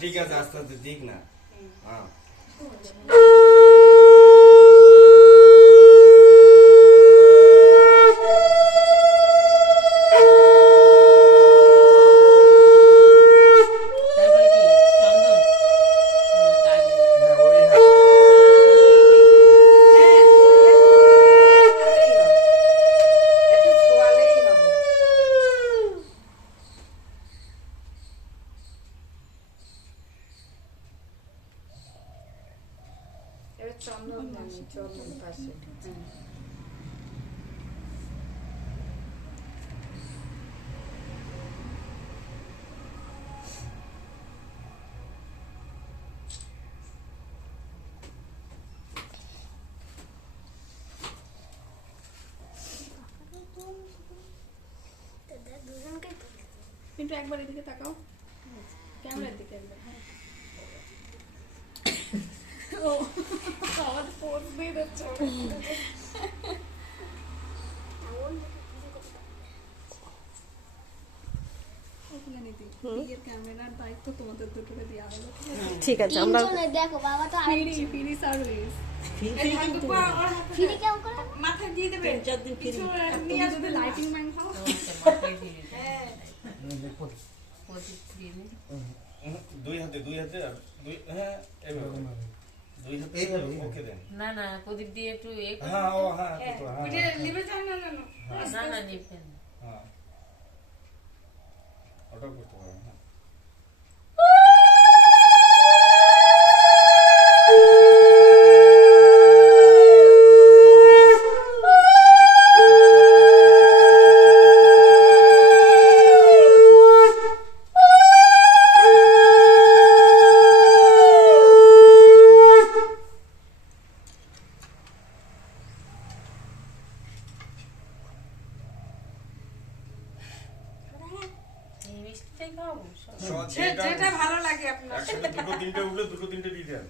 ঠিক আছে আস্তে আস্তে ঠিক না হ্যাঁ চন্দন জানি চন্দন পাশে হ্যাঁ। কিন্তু একবার এদিকে তাকাও ক্যামেরার দিকে একবার হ্যাঁ ও আমার পোজ দিয়ে ঠিক আছে আমরা দেখো বাবা তো আর ফ্রি ফ্রি সার্ভিস ফিরে কেমন করে? মাথায় দিয়ে দেবে। চার দিন ফিরি। নিয়ে আসবে লাইটিং ম্যান খাও দিই। হাতে দুই হাতে আর দুই হ্যাঁ এভাবে। হাতে ওকে দেন না না প্রদীপ দিয়ে একটু এ হ্যাঁ ও হ্যাঁ তো, হ্যাঁ, হ্যাঁ, নিবে যান না না না। না না নিবেন হ্যাঁ। ওটাও করতে পারেন যেটা- যেটা ভালো লাগে আপনার। একসাথে দুটো তিনটে উঠলে দুটো তিনটে দিয়ে দেন।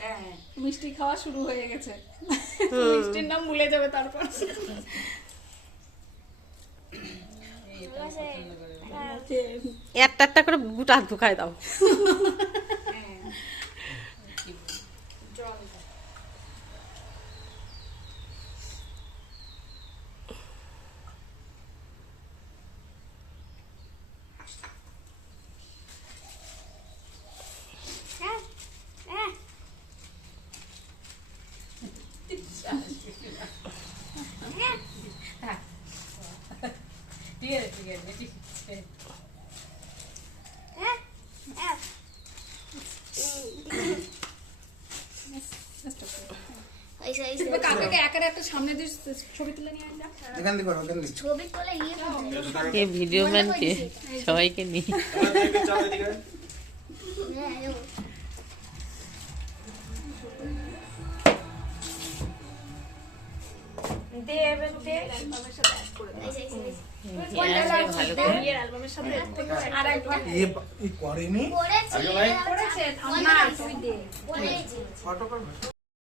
হ্যাঁ মিষ্টি খাওয়া শুরু হয়ে গেছে। মিষ্টির নাম ভুলে যাবে তারপর। একটা একটা করে গুটা ঢুকাই দাও। হ্যাঁ। দাও। হ্যাঁ হ্যাঁ ঠিক আছে ঠিক আছে ঠিক আছে হ্যাঁ হ্যাঁ ওইসে ওইসে কাকাকে একের একটা সামনে দিয়ে ছবি তুলে নিয়ে যা এখান থেকে করো এখান থেকে ছবি তোলে ইয়ে করতে কে ভিডিও ম্যানকে সবাইকে নিয়ে। একবার ইয়ে ই করেনি করেছি? এবার না তুই দে